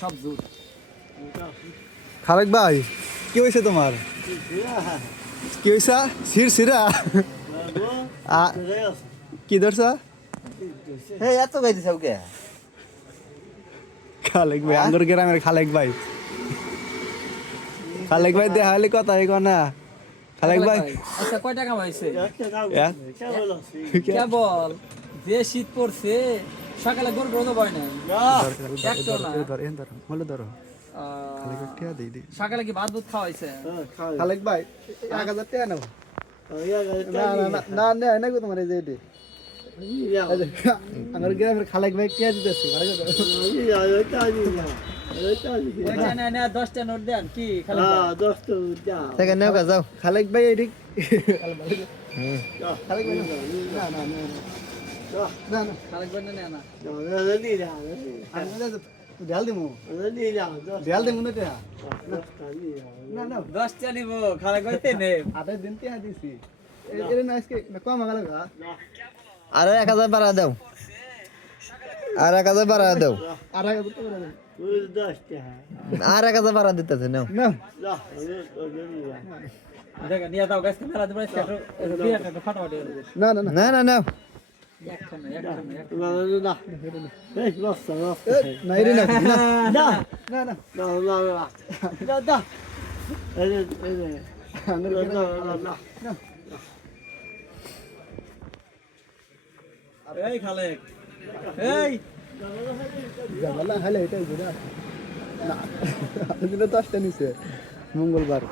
সব জোর। খালেক ভাই কি হয়েছে তোমার? কি হয়েছে? সিরা কি ধরছা? হে এত গাইতেছ ওকে খালেক ভাই আঙ্গুর গ্রামের খালেক ভাই। খালেক ভাই দেখালি কথা এই না। খালেক ভাই আচ্ছা কয় টাকা কামাইছে? হ্যাঁ? কেবল যে শীত পড়ছে সকালে গরু গরু ভয় নাই। একটা না। সকালে কি ভাত দুধ খাওয়াইছে? খালেক ভাই 1000 টাকা নাও। না না গো তোমার এই যে এটি আমার গ্রামের খালেক ভাই কে দিতেছে ওইখানে না 10টা নোট দেন কি খালি থেকে নেও গা যাও খালেক ভাই এটি খালেক ভাই না না না না না খালেক বন্ধ না না ঢাল দিমু ঢাল দিমু না টা না না 10টা নিব খালেক কইতে নে। 8 দিন তে দিছি এর না আজকে কম গেল গা আর 1000 বাড়া দাও আর 1000 বাড়া দাও আর আগে তো করে আর 1000 বাড়া দিতেছে নাও না দেখো নিয়া দাও গাছ মেলা দিবে একটু বিয়াটা একটু ফাটাফাটি করে দিবে। না না না না নাও একখানে নাই রে না না না না এই খালেক এই জামালা হালে এটাই ঘুরা না আজকে 10টা নিছে মঙ্গলবার